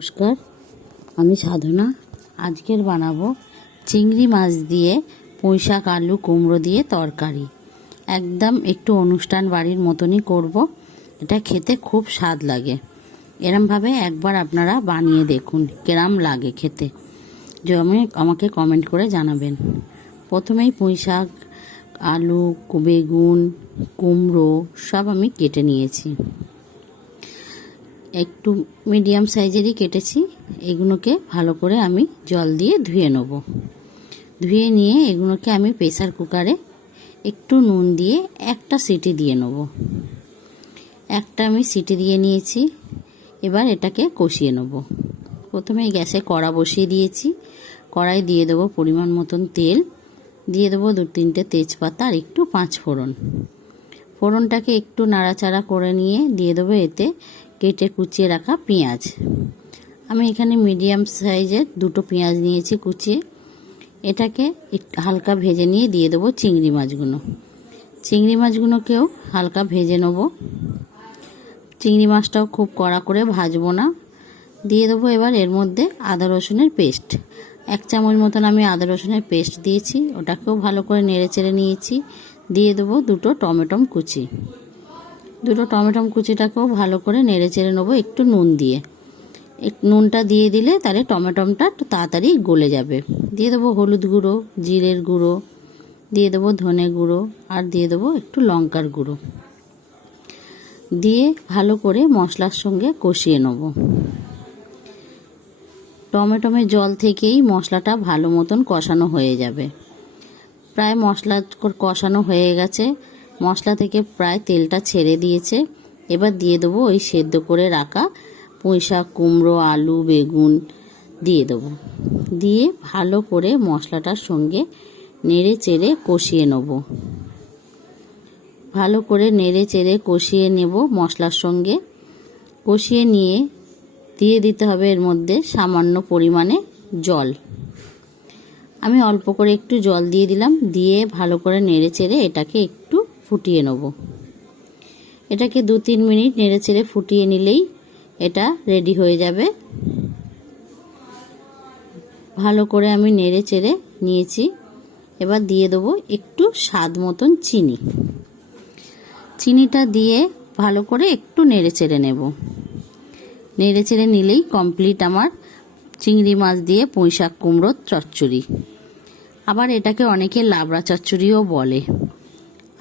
নমস্কার, আমি সাধনা। আজকের বানাবো চিংড়ি মাছ দিয়ে পুঁইশাক আলু কুমড়ো দিয়ে তরকারি। একদম একটু অনুষ্ঠান বাড়ির মতনই করব। এটা খেতে খুব স্বাদ লাগে। এরমভাবে একবার আপনারা বানিয়ে দেখুন কেরম লাগে খেতে। আমাকে কমেন্ট করে জানাবেন। প্রথমেই পুঁইশাক আলু বেগুন কুমড়ো সব আমি কেটে নিয়েছি। একটু মিডিয়াম সাইজেরই কেটেছি। এগুলোকে ভালো করে আমি জল দিয়ে ধুয়ে নেব। ধুয়ে নিয়ে এগুলোকে আমি প্রেসার কুকারে একটু নুন দিয়ে একটা সিটি দিয়ে নেব। একটা আমি সিটি দিয়ে নিয়েছি। এবার এটাকে কষিয়ে নেব। প্রথমে গ্যাসে কড়া বসিয়ে দিয়েছি। কড়াই দিয়ে দেবো পরিমাণ মতন তেল, দিয়ে দেবো 2-3টে তেজপাতা আর একটু 5 ফোড়ন। ফোড়নটাকে একটু নাড়াচাড়া করে নিয়ে দিয়ে দেবো এতে কেটে কুচিয়ে রাখা পেঁয়াজ। আমি এখানে মিডিয়াম সাইজের 2টো পেঁয়াজ নিয়েছি কুচিয়ে। এটাকে হালকা ভেজে নিয়ে দিয়ে দেবো চিংড়ি মাছগুলো। চিংড়ি মাছগুলোকেও হালকা ভেজে নেব। চিংড়ি মাছটাও খুব কড়া করে ভাজবো না। দিয়ে দেবো এবার এর মধ্যে আদা রসুনের পেস্ট। 1 চামচ মতন আমি আদা রসুনের পেস্ট দিয়েছি। ওটাকেও ভালো করে নেড়ে চেড়ে নিয়েছি। দিয়ে দেবো 2টো টমেটো কুচি। 2টো টমেটো কুচিটাকেও ভালো করে নেড়ে চেড়ে নেবো একটু নুন দিয়ে। নুনটা দিয়ে দিলে তাহলে টমেটোটা একটু তাড়াতাড়ি গলে যাবে। দিয়ে দেবো হলুদ গুঁড়ো, জিরের গুঁড়ো, দিয়ে দেবো ধনে গুঁড়ো আর দিয়ে দেবো একটু লঙ্কার গুঁড়ো। দিয়ে ভালো করে মশলার সঙ্গে কষিয়ে নেব। টমেটোমের জল থেকেই মশলাটা ভালো মতন কষানো হয়ে যাবে। প্রায় মশলা কষানো হয়ে গেছে। মশলা থেকে প্রায় তেলটা ছেড়ে দিয়েছে। এবার দিয়ে দেবো ওই সেদ্ধ করে রাখা পুঁইশাক কুমড়ো আলু বেগুন দিয়ে দেবো। দিয়ে ভালো করে মশলাটার সঙ্গে নেড়ে চেড়ে কষিয়ে নেব। ভালো করে নেড়ে চেড়ে কষিয়ে নেব মশলার সঙ্গে। কষিয়ে নিয়ে দিয়ে দিতে হবে এর মধ্যে সামান্য পরিমাণে জল। আমি অল্প করে একটু জল দিয়ে দিলাম। দিয়ে ভালো করে নেড়ে চেড়ে এটাকে একটু ফুটিয়ে নেব। এটাকে 2-3 মিনিট নেড়ে চেড়ে ফুটিয়ে নিলেই এটা রেডি হয়ে যাবে। ভালো করে আমি নেড়ে চেড়ে নিয়েছি। এবার দিয়ে দেবো একটু স্বাদ মতন চিনি। চিনিটা দিয়ে ভালো করে একটু নেড়ে চেড়ে নেব। নেড়ে চেড়ে নিলেই কমপ্লিট আমার চিংড়ি মাছ দিয়ে পুঁইশাক কুমড়োর চচ্চড়ি। আবার এটাকে অনেকে লাবড়া চচ্চড়িও বলে।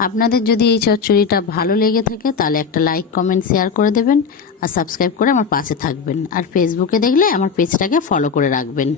আপনাদের যদি এই চচ্চড়িটা ভালো লেগে থাকে তাহলে একটা লাইক কমেন্ট শেয়ার করে দেবেন আর সাবস্ক্রাইব করে আমার পাশে থাকবেন। আর ফেসবুকে দেখলে আমার পেজটাকে ফলো করে রাখবেন।